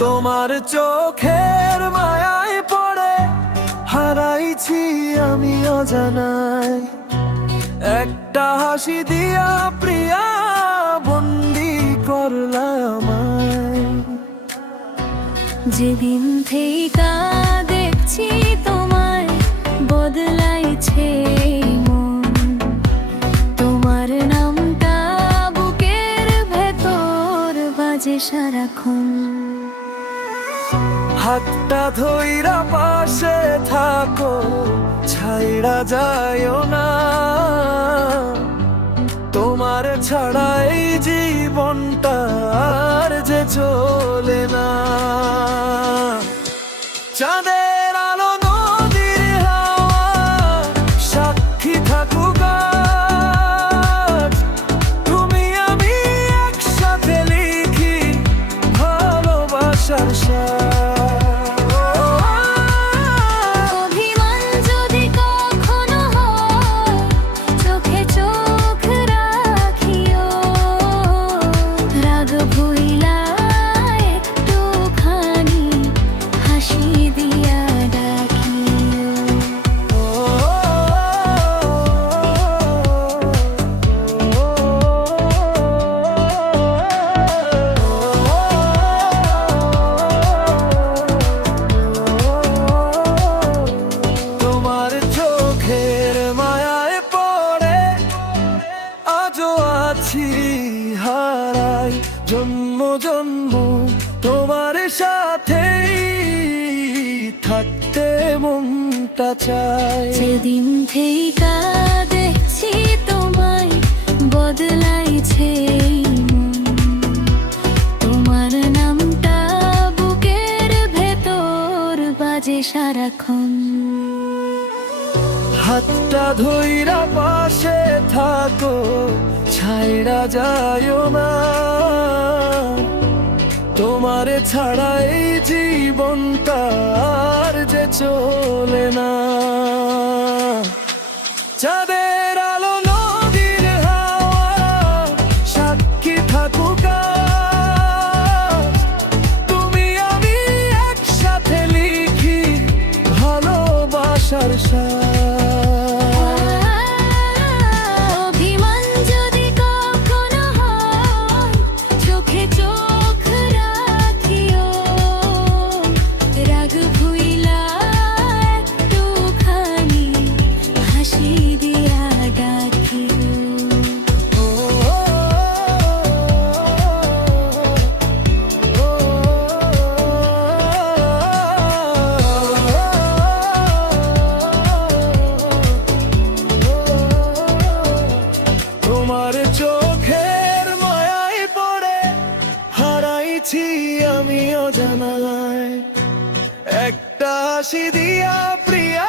তোমার চোখের মায়ায় পড়ে হারাইছি আমি অজানায়। একটা হাসি দিয়া প্রিয়া বন্দি করলা আমায়। যেদিন থেকে দেখছি তোমায় বদলাইছে মন, তোমার নামটা বুকের ভেতর বাজে সারাক্ষণ। হাতটা ধইরা পাশে থাকো, ছাইড়া যায়ও না। তোমার ছাড়া এই জীবনটা আর যে চলে না। চাঁদের আলো নদীর হাওয়া সাক্ষী থাকুক আজ। তুমি আমি একসাথে লিখি ভালোবাসার সাথ। হারাই জন্ম জন্ম তোমার সাথেই থাকতে মনটা চায়। যেদিন থেকে দেখছি তোমায় বদলাইছে মন, তোমার নামটা বুকের ভেতর বাজে সারাক্ষণ। হাতটা ধইরা পাশে থাকো, ছাইড়া যায়ও না। তোমারে ছাড়া এই জীবনটা আর যে চলে না। চাঁদের আলো নদীর হাওয়া সাক্ষী থাকুক আজ। তুমি আমি একসাথে লিখি ভালোবাসার সাথ। তোমার চোখের মায়ায় পড়ে হারাইছি আমি অজানায়। একটা হাসি দিয়া প্রিয়া